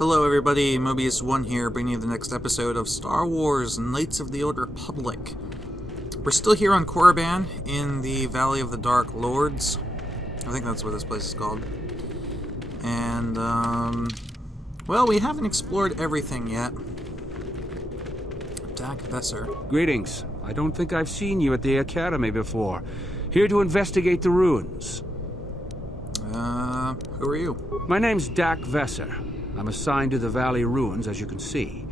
Hello everybody, Mobius1 here, bringing you the next episode of Star Wars Knights of the Old Republic. We're still here on Korriban, in the Valley of the Dark Lords. I think that's what this place is called. And, well, we haven't explored everything yet. Dak Vesser. Greetings. I don't think I've seen you at the Academy before. Here to investigate the ruins. Who are you? My name's Dak Vesser. I'm assigned to the Valley Ruins, as you can see.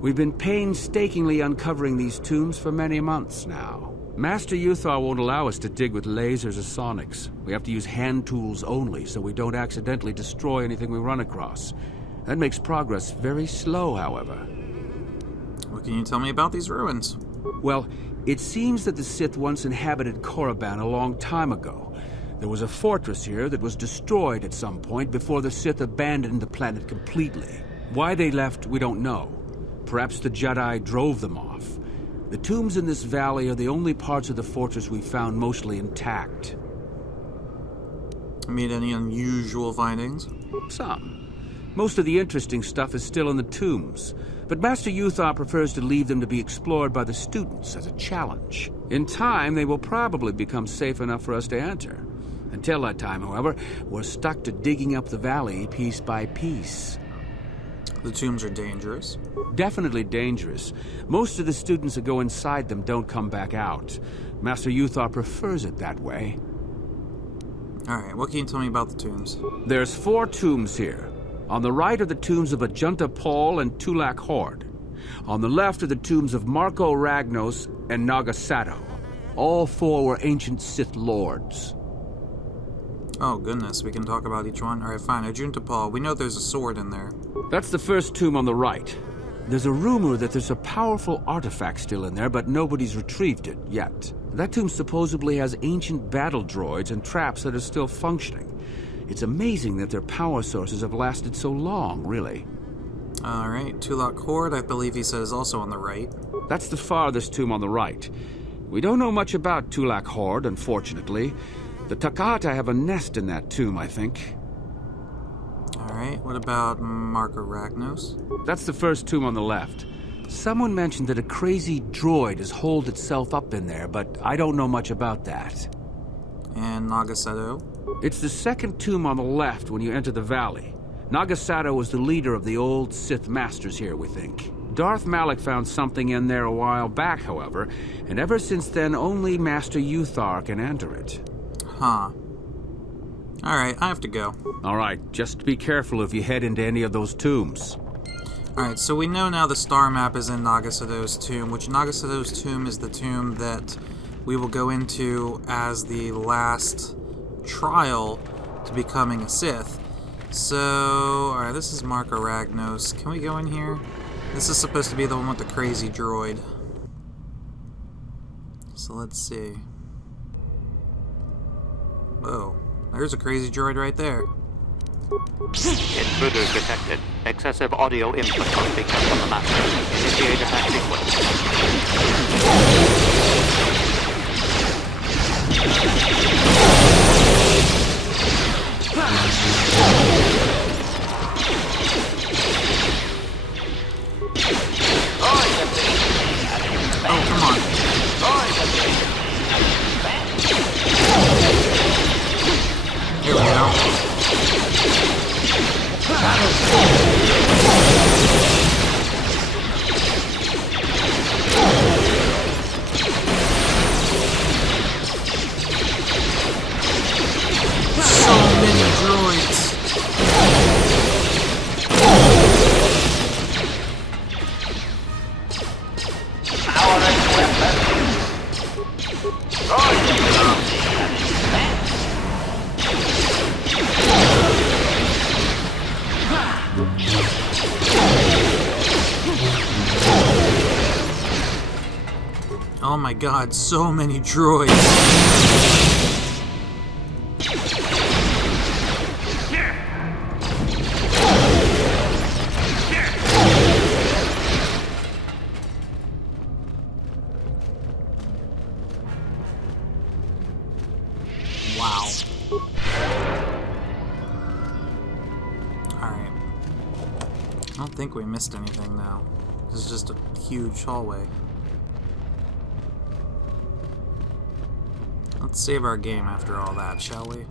We've been painstakingly uncovering these tombs for many months now. Master Uthar won't allow us to dig with lasers or sonics. We have to use hand tools only, so we don't accidentally destroy anything we run across. That makes progress very slow, however. What can you tell me about these ruins? Well, it seems that the Sith once inhabited Korriban a long time ago. There was a fortress here that was destroyed at some point before the Sith abandoned the planet completely. Why they left, we don't know. Perhaps the Jedi drove them off. The tombs in this valley are the only parts of the fortress we found mostly intact. Made any unusual findings? Some. Most of the interesting stuff is still in the tombs, but Master Uthar prefers to leave them to be explored by the students as a challenge. In time, they will probably become safe enough for us to enter. Until that time, however, we're stuck to digging up the valley piece by piece. The tombs are dangerous. Definitely dangerous. Most of the students that go inside them don't come back out. Master Uthar prefers it that way. Alright, what can you tell me about the tombs? There's 4 tombs here. On the right are the tombs of Ajunta Pall and Tulak Hord. On the left are the tombs of Marco Ragnos and Nagasato. All 4 were ancient Sith lords. Oh goodness, we can talk about each one? Alright, fine. Ajunta Pall. We know there's a sword in there. That's the first tomb on the right. There's a rumor that there's a powerful artifact still in there, but nobody's retrieved it yet. That tomb supposedly has ancient battle droids and traps that are still functioning. It's amazing that their power sources have lasted so long, really. Alright, Tulak Hord, I believe he said, is also on the right. That's the farthest tomb on the right. We don't know much about Tulak Hord, unfortunately. The Takata have a nest in that tomb, I think. Alright, what about Marco Ragnos? That's the first tomb on the left. Someone mentioned that a crazy droid has holed itself up in there, but I don't know much about that. And Nagasato? It's the second tomb on the left when you enter the valley. Nagasato was the leader of the old Sith Masters here, we think. Darth Malak found something in there a while back, however, and ever since then only Master Uthar can enter it. Huh. Alright, I have to go. Alright, just be careful if you head into any of those tombs. Alright, so we know now the star map is in Nagasato's tomb, which Nagasato's tomb is the tomb that we will go into as the last trial to becoming a Sith. So, alright, this is Marco Ragnos. Can we go in here? This is supposed to be the one with the crazy droid. So let's see. Whoa, there's a crazy droid right there. Intruders detected. Excessive audio input must be kept from the master. Initiate attack Oh, come on. Here we go. So many droids. Oh my god, so many droids. Wow. Alright. I don't think we missed anything now. This is just a huge hallway. Let's save our game after all that, shall we?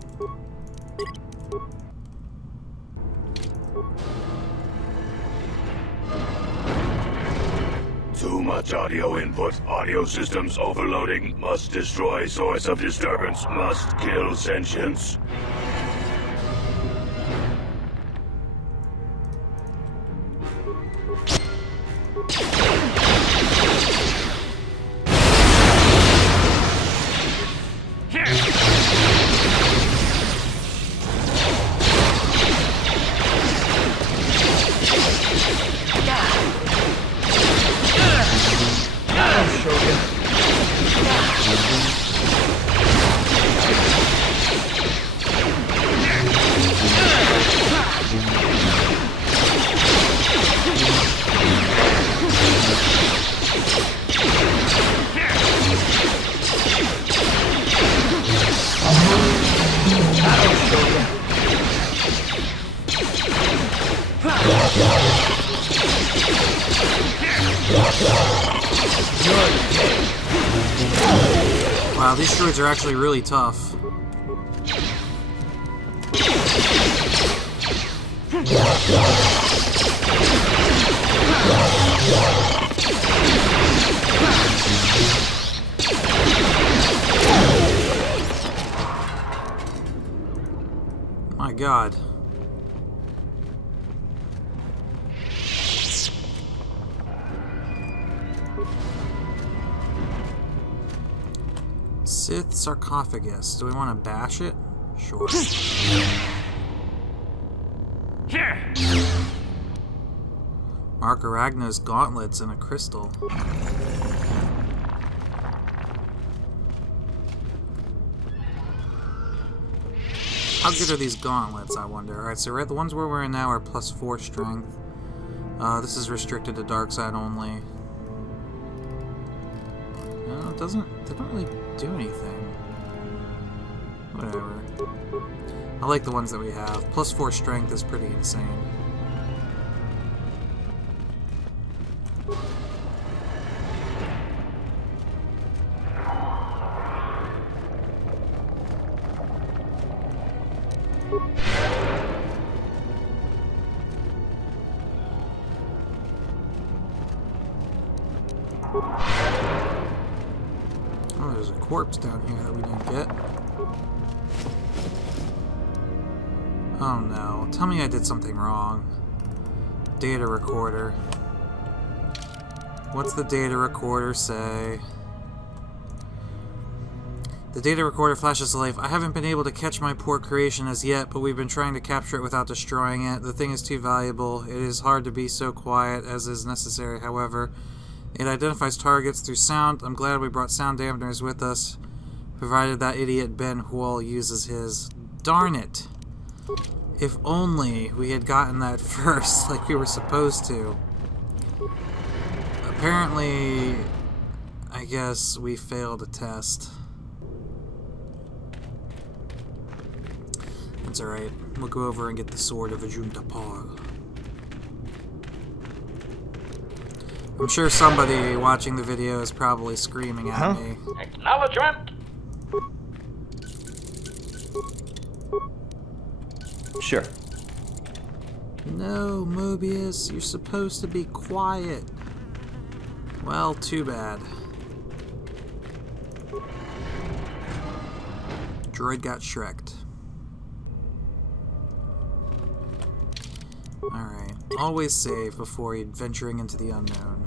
Too much audio input. Audio systems overloading. Must destroy source of disturbance. Must kill sentience. Wow, these droids are actually really tough. My God. Sith sarcophagus. Do we want to bash it? Sure. Mark Aragna's gauntlets and a crystal. How good are these gauntlets, I wonder? Alright, so the ones we're wearing now are +4 strength. This is restricted to dark side only. No, it doesn't. They don't really do anything. Whatever. I like the ones that we have. +4 strength is pretty insane. Oh, there's a corpse down here that we didn't get. Oh no. Tell me I did something wrong. Data recorder. What's the data recorder say? The data recorder flashes to life. I haven't been able to catch my poor creation as yet, but we've been trying to capture it without destroying it. The thing is too valuable. It is hard to be so quiet as is necessary, however. It identifies targets through sound. I'm glad we brought sound dampeners with us, provided that idiot Ben Huol uses his. Darn it! If only we had gotten that first, like we were supposed to. Apparently, I guess we failed a test. That's alright. We'll go over and get the sword of Ajunta Pall. I'm sure somebody watching the video is probably screaming at me. Acknowledgement! Sure. No, Mobius, you're supposed to be quiet. Well, too bad. Droid got Shrek'd. Alright. Always save before venturing into the unknown.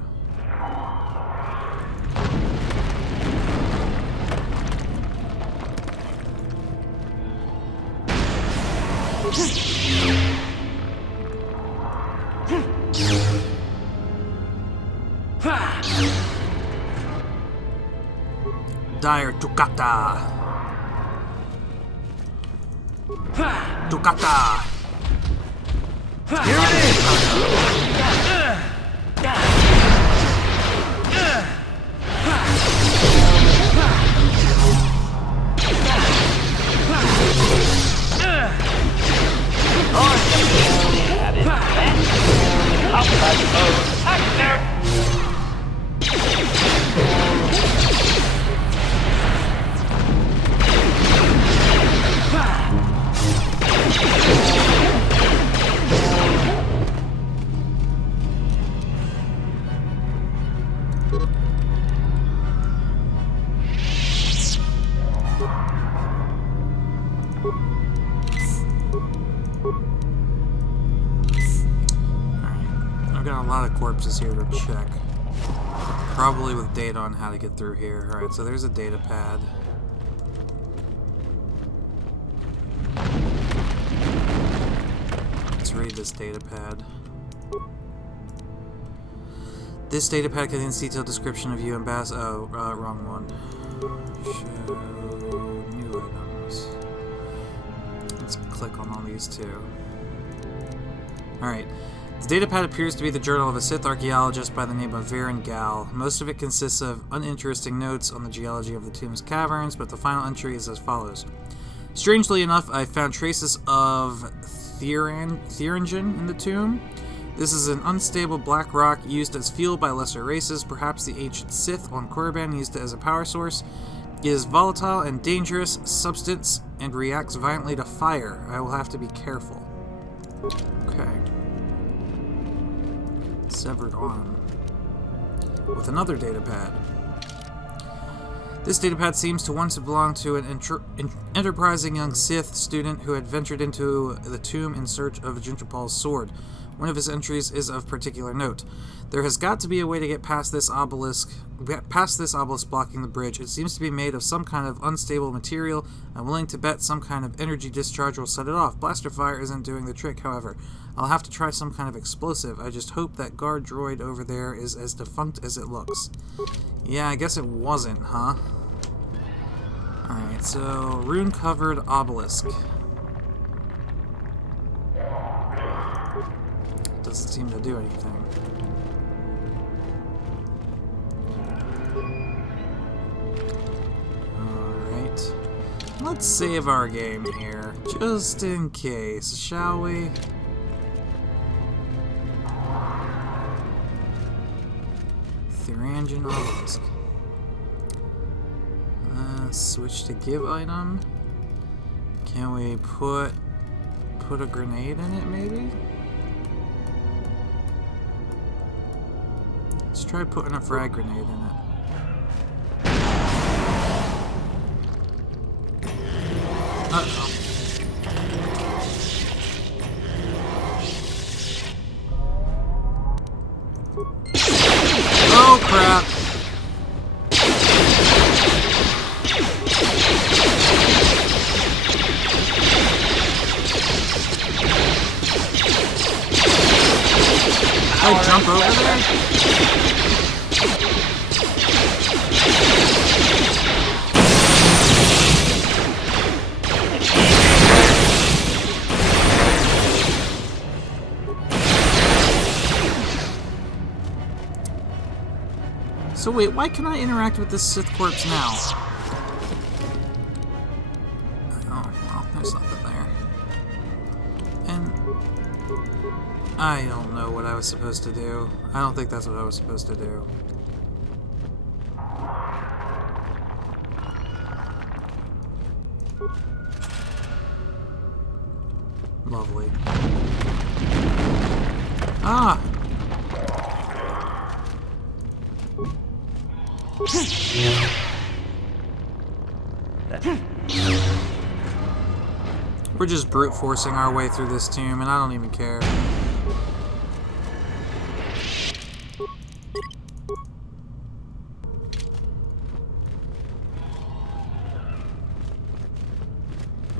Dire Tukata! Tukata! Here it is! got a lot of corpses here to check. Probably with data on how to get through here. Alright, so there's a data pad. Let's read this data pad. This data pad contains detailed description of you and Bass. Oh, wrong one. Show new items. Let's click on all these two. Alright. The datapad appears to be the journal of a Sith archaeologist by the name of Varen Gal. Most of it consists of uninteresting notes on the geology of the tomb's caverns, but the final entry is as follows. Strangely enough, I found traces of Thuringen in the tomb. This is an unstable black rock used as fuel by lesser races. Perhaps the ancient Sith on Korriban used it as a power source. It is volatile and dangerous substance and reacts violently to fire. I will have to be careful. Okay. Severed arm. With another datapad. This datapad seems to once have belonged to an enterprising young Sith student who had ventured into the tomb in search of Ajunta Pall's sword. One of his entries is of particular note. There has got to be a way to get past this obelisk blocking the bridge. It seems to be made of some kind of unstable material. I'm willing to bet some kind of energy discharge will set it off. Blaster fire isn't doing the trick, however. I'll have to try some kind of explosive. I just hope that guard droid over there is as defunct as it looks. Yeah, I guess it wasn't, huh? Alright, so rune-covered obelisk. Doesn't seem to do anything. Alright. Let's save our game here, just in case, shall we? Thuringen obelisk. Switch to give item. Can we put a grenade in it, maybe? Let's try putting a frag grenade in it. Uh-oh. Oh, crap. I jump over there? So wait, why can I interact with this Sith corpse now? Oh, well, there's nothing there. And I don't know what I was supposed to do. I don't think that's what I was supposed to do. Lovely. Ah! We're just brute forcing our way through this tomb, and I don't even care.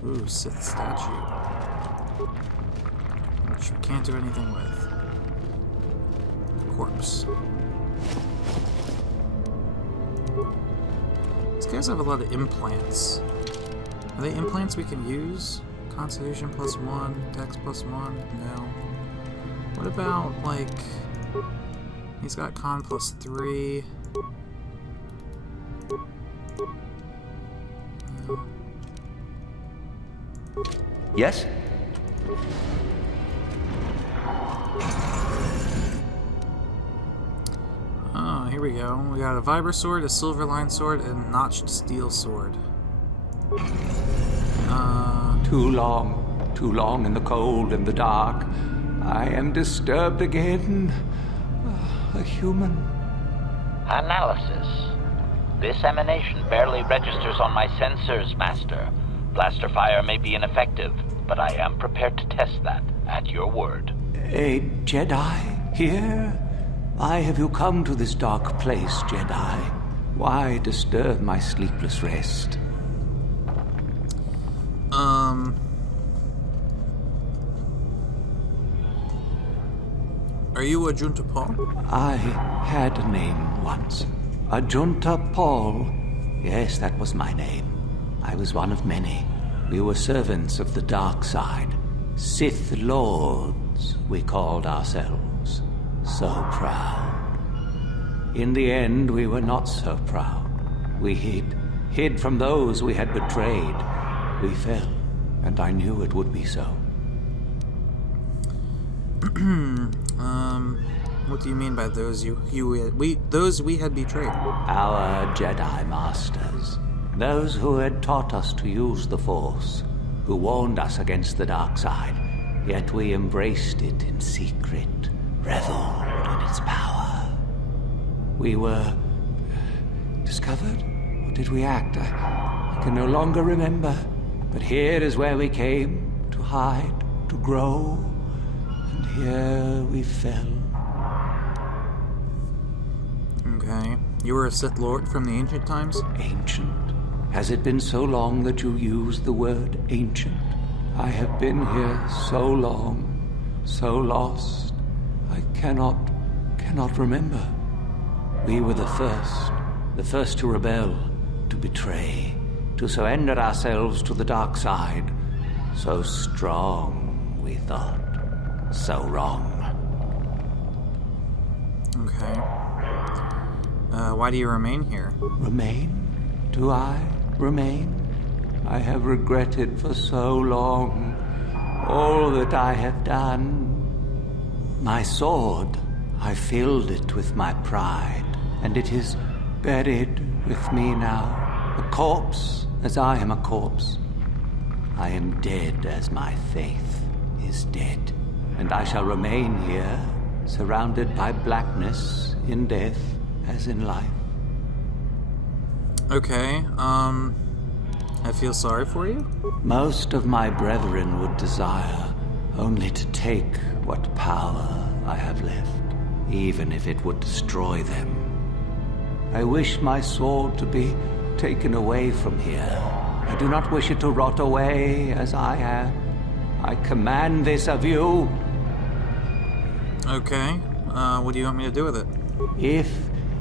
Ooh, Sith statue. Which we can't do anything with. Corpse. These guys have a lot of implants. Are they implants we can use? Constitution +1, Dex +1? No. What about, like... He's got Con +3. Yes? Oh, here we go. We got a Vibra Sword, a Silver Line Sword, and a Notched Steel Sword. Too long in the cold and the dark. I am disturbed again. A human. Analysis. This emanation barely registers on my sensors, Master. Blaster fire may be ineffective, but I am prepared to test that, at your word. A Jedi Here? Why have you come to this dark place, Jedi? Why disturb my sleepless rest? Are you Ajunta Pall? I had a name once. Ajunta Pall. Yes, that was my name. I was one of many. We were servants of the dark side. Sith Lords, we called ourselves. So proud. In the end, we were not so proud. We hid from those we had betrayed. We fell, and I knew it would be so. What do you mean by those those we had betrayed? Our Jedi Masters. Those who had taught us to use the Force. Who warned us against the dark side. Yet we embraced it in secret. Reveled in its power. We were discovered? Or did we act? I can no longer remember. But here is where we came. To hide. To grow. And here we fell. Okay. You were a Sith Lord from the ancient times? Ancient? Has it been so long that you used the word ancient? I have been here so long, so lost, I cannot remember. We were the first to rebel, to betray, to surrender ourselves to the dark side. So strong, we thought, so wrong. Okay. Why do you remain here? Remain? Do I remain? I have regretted for so long all that I have done. My sword, I filled it with my pride, and it is buried with me now, a corpse as I am a corpse. I am dead as my faith is dead, and I shall remain here, surrounded by blackness in death as in life. Okay, I feel sorry for you? Most of my brethren would desire only to take what power I have left, even if it would destroy them. I wish my sword to be taken away from here. I do not wish it to rot away as I have. I command this of you. Okay, what do you want me to do with it?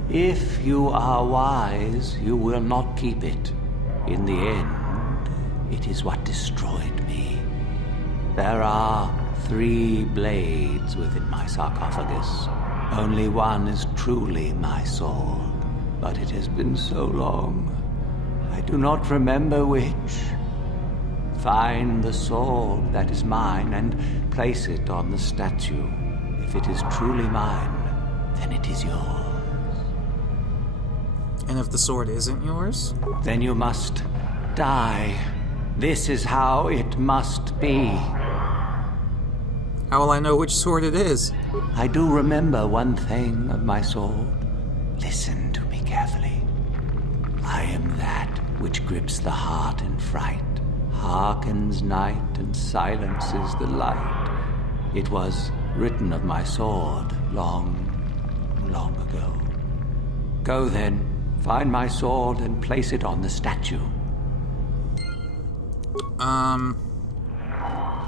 If you are wise, you will not keep it. In the end, it is what destroyed me. There are 3 blades within my sarcophagus. Only one is truly my sword. But it has been so long, I do not remember which. Find the sword that is mine and place it on the statue. If it is truly mine, then it is yours. And if the sword isn't yours? Then you must die. This is how it must be. How will I know which sword it is? I do remember one thing of my sword. Listen to me carefully. I am that which grips the heart in fright, hearkens night and silences the light. It was written of my sword long, long ago. Go then. Find my sword and place it on the statue.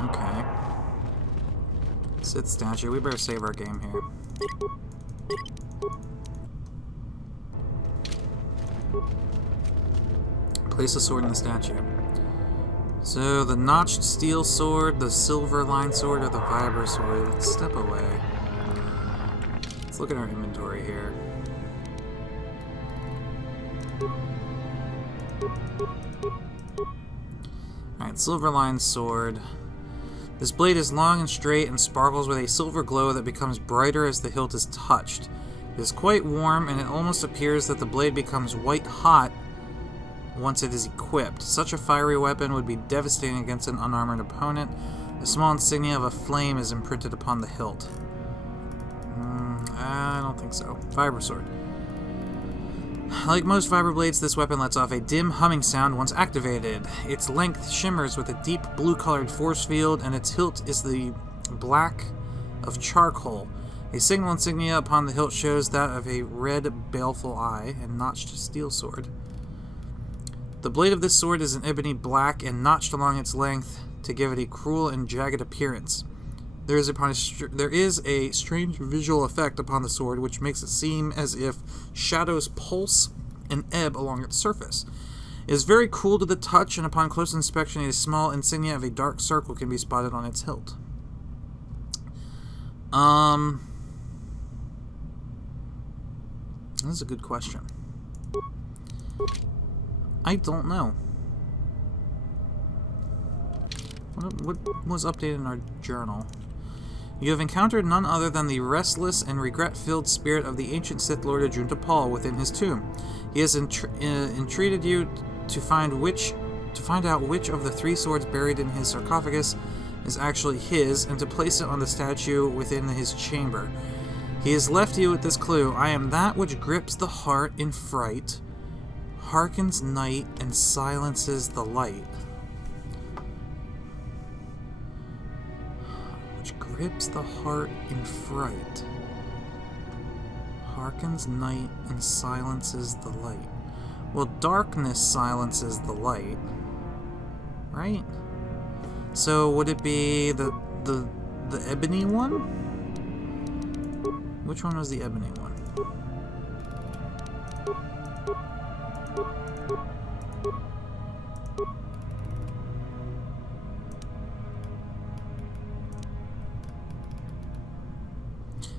Okay. Sith statue. We better save our game here. Place the sword in the statue. So, the notched steel sword, the silver line sword, or the vibra sword. Let's step away. Let's look at our inventory here. Alright, Silverline sword. This blade is long and straight and sparkles with a silver glow that becomes brighter as the hilt is touched. It is quite warm, and it almost appears that the blade becomes white hot once it is equipped. Such a fiery weapon would be devastating against an unarmored opponent. A small insignia of a flame is imprinted upon the hilt. I don't think so. Vibra sword. Like most vibroblades, this weapon lets off a dim humming sound once activated. Its length shimmers with a deep blue-colored force field, and its hilt is the black of charcoal. A signal insignia upon the hilt shows that of a red, baleful eye and notched steel sword. The blade of this sword is an ebony black and notched along its length to give it a cruel and jagged appearance. There is a strange visual effect upon the sword which makes it seem as if shadows pulse and ebb along its surface. It is very cool to the touch, and upon close inspection a small insignia of a dark circle can be spotted on its hilt. This is a good question. I don't know. What was updated in our journal? You have encountered none other than the restless and regret-filled spirit of the ancient Sith Lord Ajunta Pall within his tomb. He has entreated you to find out which of the 3 swords buried in his sarcophagus is actually his, and to place it on the statue within his chamber. He has left you with this clue: I am that which grips the heart in fright, hearkens night, and silences the light. Which grips the heart in fright, hearkens night, and silences the light. Well, darkness silences the light, right? So would it be the ebony one? Which one was the ebony one?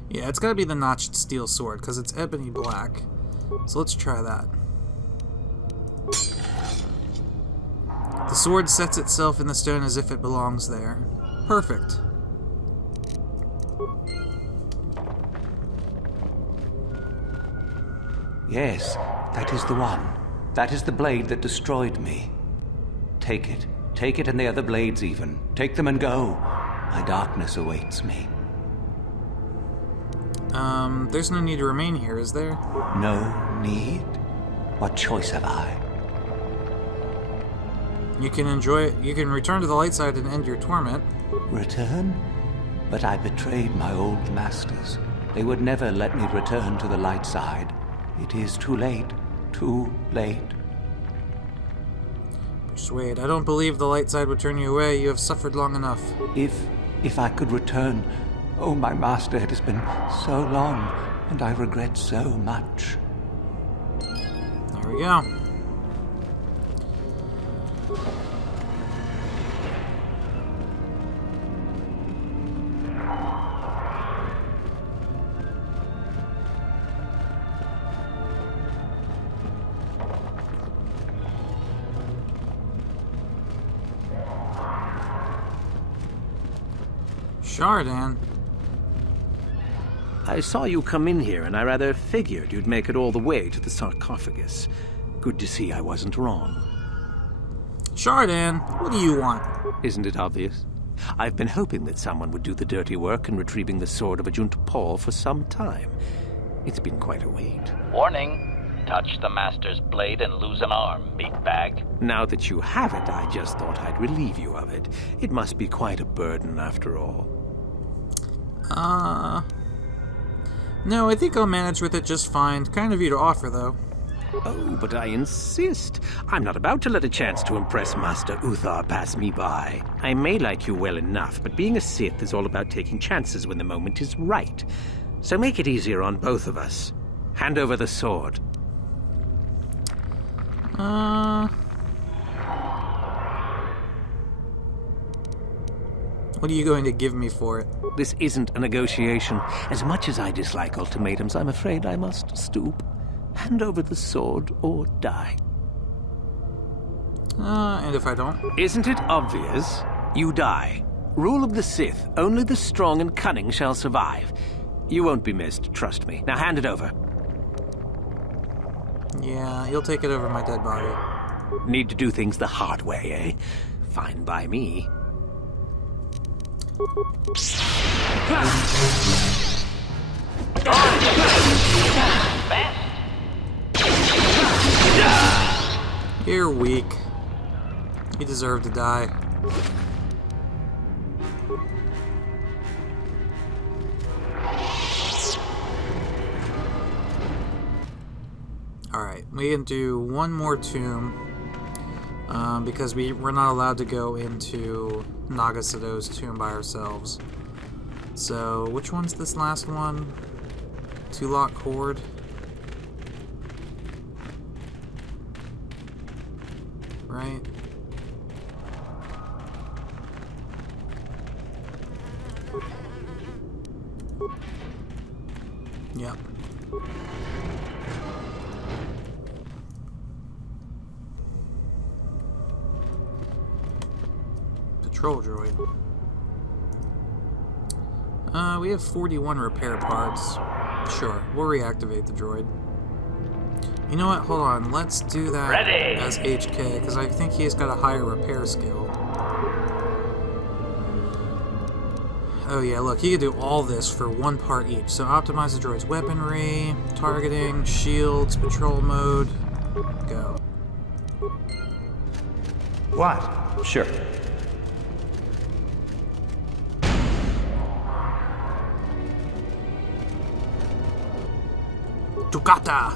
Yeah, it's gotta be the notched steel sword, because it's ebony black. So let's try that. The sword sets itself in the stone as if it belongs there. Perfect. Yes, that is the one. That is the blade that destroyed me. Take it. Take it and the other blades even. Take them and go. My darkness awaits me. There's no need to remain here, is there? No need? What choice have I? You can enjoy it. You can return to the light side and end your torment. Return? But I betrayed my old masters. They would never let me return to the light side. It is too late. Too late. Persuade. I don't believe the light side would turn you away. You have suffered long enough. If I could return. Oh, my master, it has been so long, and I regret so much. There we go. Shardan. I saw you come in here, and I rather figured you'd make it all the way to the sarcophagus. Good to see I wasn't wrong. Shardan, what do you want? Isn't it obvious? I've been hoping that someone would do the dirty work in retrieving the sword of Ajunta Pall for some time. It's been quite a wait. Warning. Touch the Master's blade and lose an arm, meatbag. Now that you have it, I just thought I'd relieve you of it. It must be quite a burden after all. No, I think I'll manage with it just fine. Kind of you to offer, though. Oh, but I insist. I'm not about to let a chance to impress Master Uthar pass me by. I may like you well enough, but being a Sith is all about taking chances when the moment is right. So make it easier on both of us. Hand over the sword. What are you going to give me for it? This isn't a negotiation. As much as I dislike ultimatums, I'm afraid I must stoop. Hand over the sword or die. And if I don't? Isn't it obvious? You die. Rule of the Sith. Only the strong and cunning shall survive. You won't be missed, trust me. Now hand it over. Yeah, you'll take it over my dead body. Need to do things the hard way, eh? Fine by me. You're weak. You deserve to die. Alright, we can do one more tomb, because we're not allowed to go into Nagasado's tomb by ourselves. So, which one's this last one? Tulak Hord? Right? Yep. Patrol droid. We have 41 repair parts. Sure, we'll reactivate the droid. You know what? Hold on. Let's do that as HK, because I think he's got a higher repair skill. Oh yeah, look, he can do all this for one part each. So optimize the droid's weaponry, targeting, shields, patrol mode. Go. What? Sure. Tukata!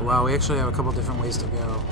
Wow, we actually have a couple different ways to go.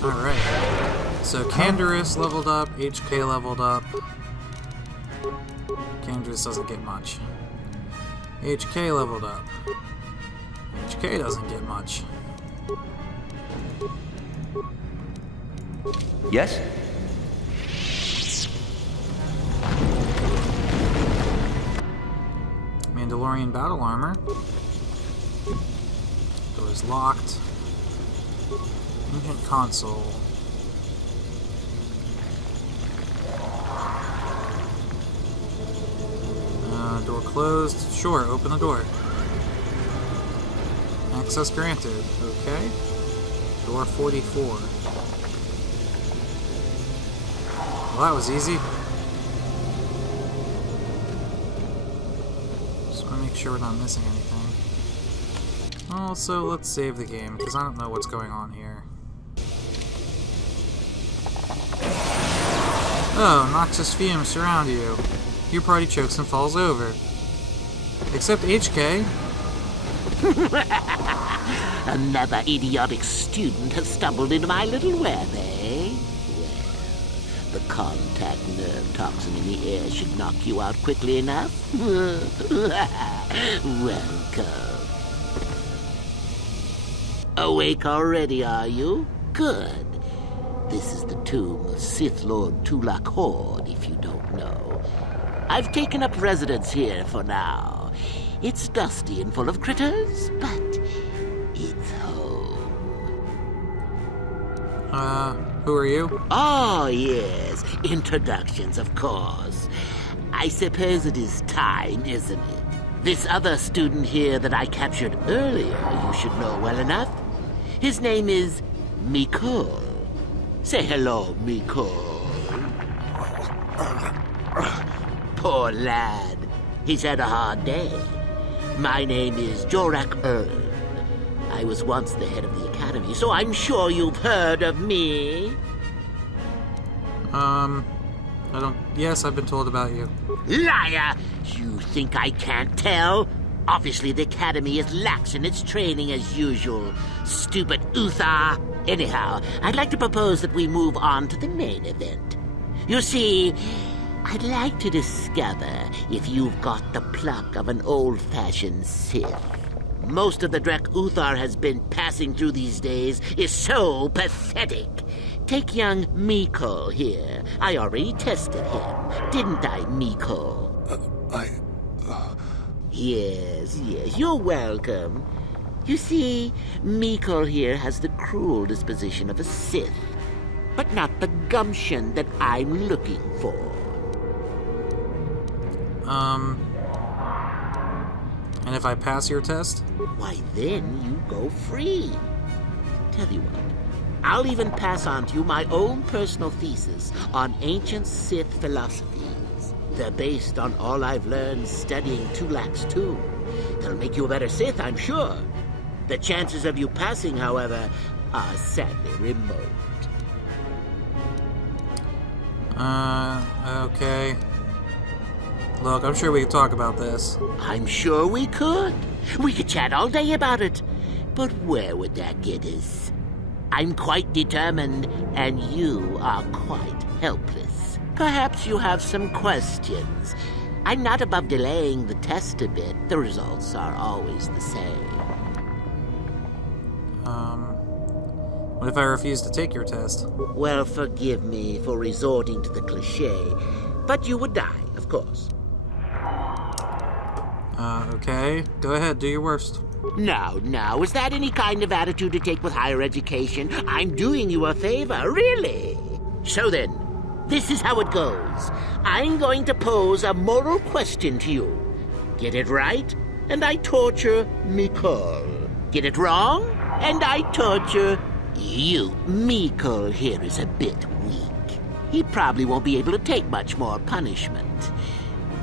Alright, so Canderous leveled up, HK leveled up. Canderous doesn't get much. HK leveled up. HK doesn't get much. Yes? Mandalorian battle armor. Door's locked. Ancient console. Door closed. Sure, open the door. Access granted. Okay. Door 44. Well, that was easy. Just want to make sure we're not missing anything. Also, let's save the game, because I don't know what's going on here. Oh, noxious fumes surround you. Your party chokes and falls over. Except HK. Another idiotic student has stumbled into my little web, eh? Well, the contact nerve toxin in the air should knock you out quickly enough. Welcome. Awake already, are you? Good. This is the tomb of Sith Lord Tulak Hord, if you don't know. I've taken up residence here for now. It's dusty and full of critters, but it's home. Who are you? Oh, yes. Introductions, of course. I suppose it is time, isn't it? This other student here that I captured earlier, you should know well enough. His name is Mikol. Say hello, Mikol. Poor lad. He's had a hard day. My name is Jorak Ern. I was once the head of the academy, so I'm sure you've heard of me. Yes, I've been told about you. Liar! You think I can't tell? Obviously, the academy is lax in its training as usual. Stupid Uthar. Anyhow, I'd like to propose that we move on to the main event. You see, I'd like to discover if you've got the pluck of an old-fashioned Sith. Most of the Drek Uthar has been passing through these days is so pathetic. Take young Miko here. I already tested him, didn't I, Miko? Yes, you're welcome. You see, Miko here has the cruel disposition of a Sith, but not the gumption that I'm looking for. And if I pass your test? Why, then you go free. Tell you what, I'll even pass on to you my own personal thesis on ancient Sith philosophies. They're based on all I've learned studying Tulak's tomb. They'll make you a better Sith, I'm sure. The chances of you passing, however, are sadly remote. Okay. Look, I'm sure we could talk about this. I'm sure we could. We could chat all day about it. But where would that get us? I'm quite determined, and you are quite helpless. Perhaps you have some questions. I'm not above delaying the test a bit. The results are always the same. What if I refuse to take your test? Well, forgive me for resorting to the cliché, but you would die, of course. Okay. Go ahead, do your worst. Now, is that any kind of attitude to take with higher education? I'm doing you a favor, really. So then, this is how it goes. I'm going to pose a moral question to you. Get it right, and I torture Mikol. Get it wrong, and I torture you. Mikol here is a bit weak. He probably won't be able to take much more punishment.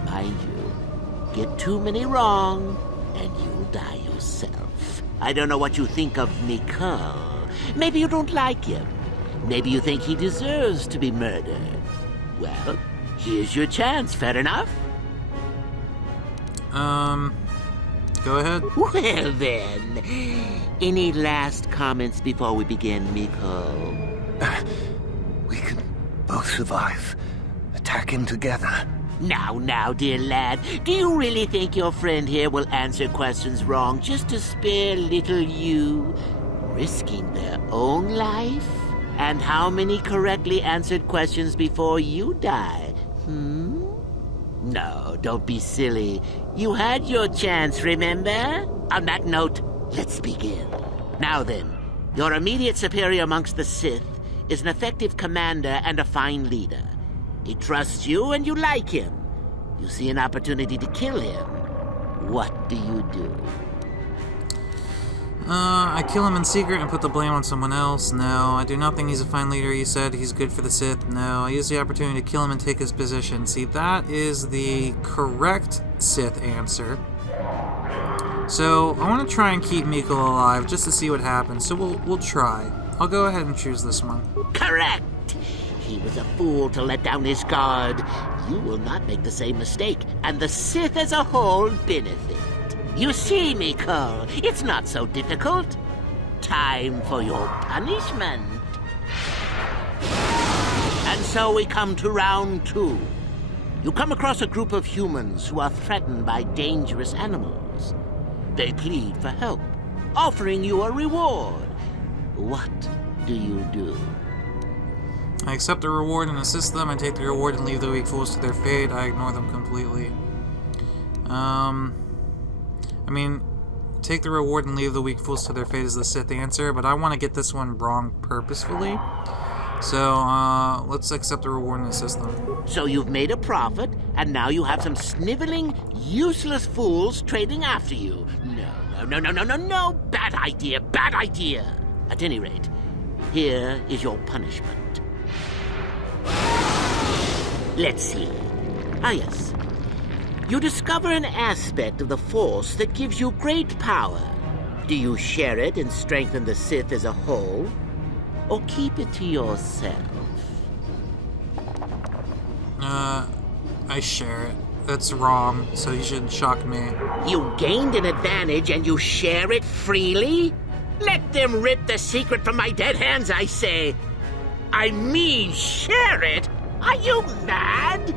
Mind you, get too many wrong, and you'll die yourself. I don't know what you think of Mikol. Maybe you don't like him. Maybe you think he deserves to be murdered. Well, here's your chance, fair enough? Go ahead. Well then, any last comments before we begin, Mikol? We can both survive. Attacking together. Now, dear lad, do you really think your friend here will answer questions wrong just to spare little you, risking their own life? And how many correctly answered questions before you die? No, don't be silly. You had your chance, remember? On that note, let's begin. Now then, your immediate superior amongst the Sith is an effective commander and a fine leader. He trusts you and you like him. You see an opportunity to kill him. What do you do? I kill him in secret and put the blame on someone else. No, I do not think he's a fine leader. You said he's good for the Sith. No, I use the opportunity to kill him and take his position. See, that is the correct Sith answer. So, I want to try and keep Mikol alive just to see what happens. So we'll try. I'll go ahead and choose this one. Correct! He was a fool to let down his guard. You will not make the same mistake, and the Sith as a whole benefit. You see, Mikol, it's not so difficult. Time for your punishment. And so we come to round 2. You come across a group of humans who are threatened by dangerous animals. They plead for help, offering you a reward. What do you do? I accept the reward and assist them. I take the reward and leave the weak fools to their fate. I ignore them completely. I mean, take the reward and leave the weak fools to their fate is the Sith answer, but I want to get this one wrong purposefully. So, let's accept the reward and assist them. So you've made a profit, and now you have some sniveling, useless fools trading after you. No. Bad idea. At any rate, here is your punishment. Let's see. Ah, yes. you discover an aspect of the Force that gives you great power. Do you share it and strengthen the Sith as a whole? Or keep it to yourself? I share it. That's wrong, so you shouldn't shock me. You gained an advantage and you share it freely? Let them rip the secret from my dead hands, I say. I mean, share it? Are you mad?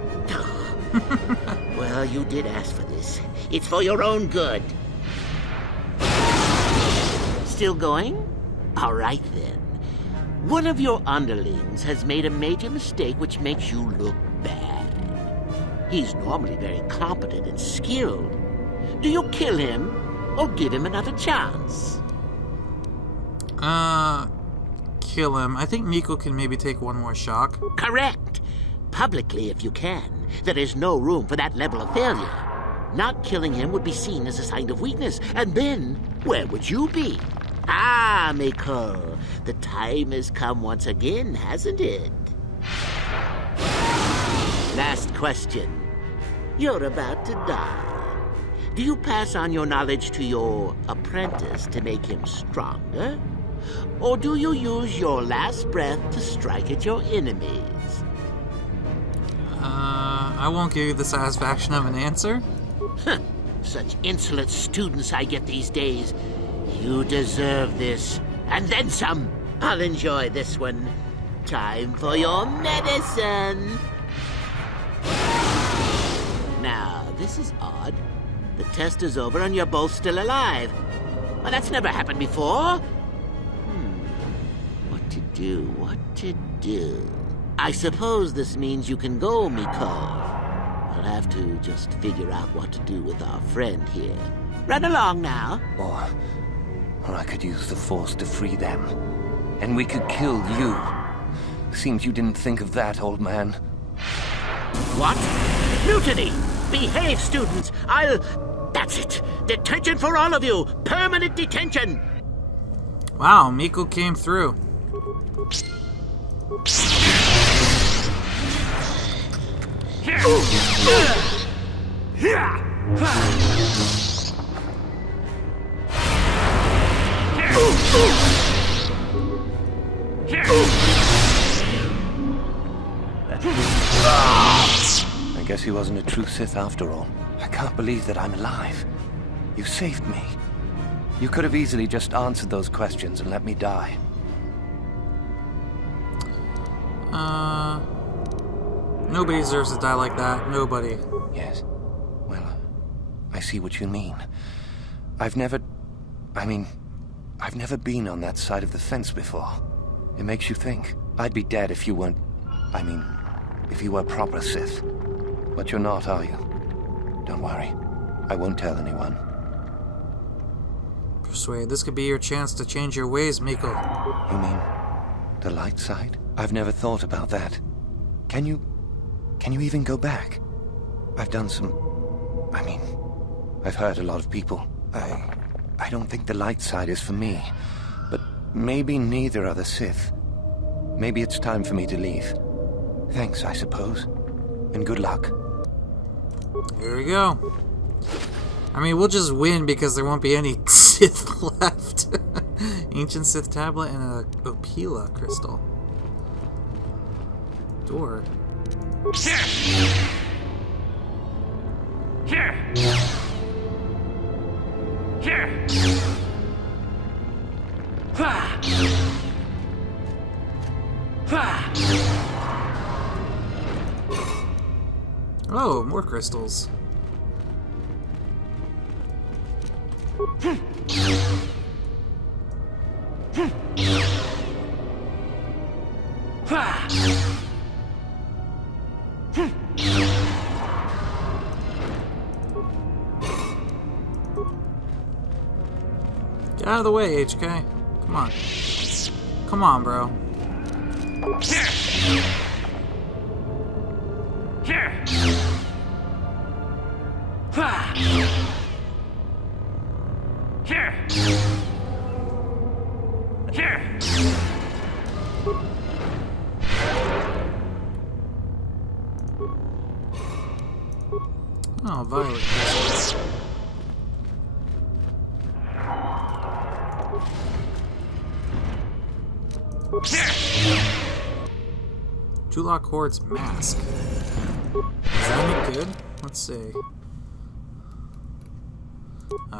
Well, you did ask for this. It's for your own good. Still going? All right, then. One of your underlings has made a major mistake which makes you look bad. He's normally very competent and skilled. Do you kill him or give him another chance? Kill him. I think Miko can maybe take one more shock. Correct. Publicly, if you can. There is no room for that level of failure. Not killing him would be seen as a sign of weakness, and then, where would you be? Ah, Miko, the time has come once again, hasn't it? Last question. You're about to die. Do you pass on your knowledge to your apprentice to make him stronger? Or do you use your last breath to strike at your enemies? I won't give you the satisfaction of an answer. Huh. Such insolent students I get these days. You deserve this. And then some. I'll enjoy this one. Time for your medicine. Now, this is odd. The test is over and you're both still alive. Well, that's never happened before. What to do? I suppose this means you can go, Miko. I'll have to just figure out what to do with our friend here. Run along now. Or I could use the Force to free them. And we could kill you. Seems you didn't think of that, old man. What? Mutiny! Behave, students! That's it! Detention for all of you! Permanent detention! Wow, Miko came through. I guess he wasn't a true Sith after all. I can't believe that I'm alive. You saved me. You could have easily just answered those questions and let me die. Nobody deserves to die like that. Nobody. Yes. Well, I see what you mean. I've never been on that side of the fence before. It makes you think. I'd be dead if you weren't... if you were proper Sith. But you're not, are you? Don't worry. I won't tell anyone. Persuade. This could be your chance to change your ways, Miko. You mean the light side? I've never thought about that. Can you even go back? I've done some... I've hurt a lot of people. I don't think the light side is for me. But maybe neither are the Sith. Maybe it's time for me to leave. Thanks, I suppose. And good luck. Here we go. We'll just win because there won't be any Sith left. Ancient Sith tablet and a Opila crystal. Door. Oh, more crystals. Get out of the way, HK. Come on. Come on, bro. Oh, violet crystals. Tulak Hord's mask. Is that any good? Let's see.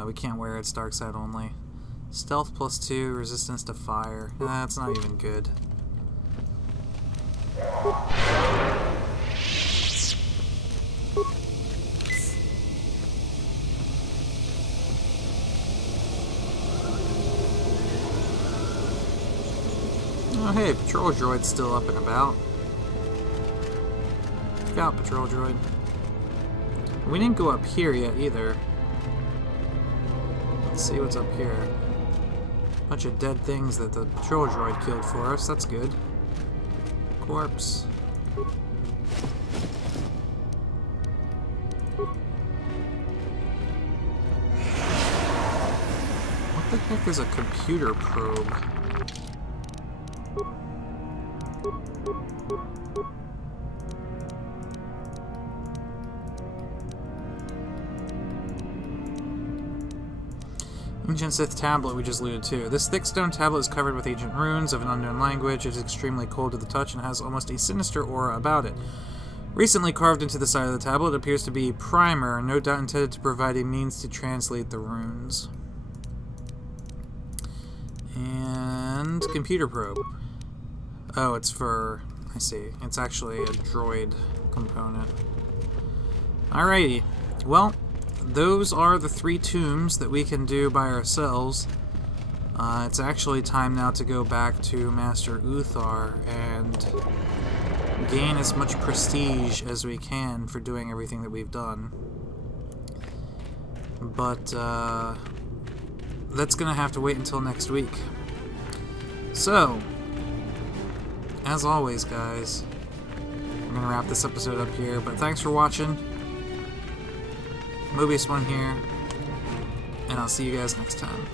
We can't wear it. It's dark side only. Stealth +2, resistance to fire. That's not even good. Oh hey, patrol droid's still up and about. Look out, patrol droid. We didn't go up here yet either. Let's see what's up here. Bunch of dead things that the patrol droid killed for us. That's good. Corpse. What the heck is a computer probe? Ancient Sith tablet we just looted too. This thick stone tablet is covered with ancient runes of an unknown language. It is extremely cold to the touch and has almost a sinister aura about it. Recently carved into the side of the tablet, it appears to be primer, no doubt intended to provide a means to translate the runes. And computer probe. Oh, it's for... I see. It's actually a droid component. Alrighty. Well, those are the 3 tombs that we can do by ourselves. It's actually time now to go back to Master Uthar and gain as much prestige as we can for doing everything that we've done. But that's gonna have to wait until next week. So, as always, guys, I'm gonna wrap this episode up here, but thanks for watching. Mobius One here, and I'll see you guys next time.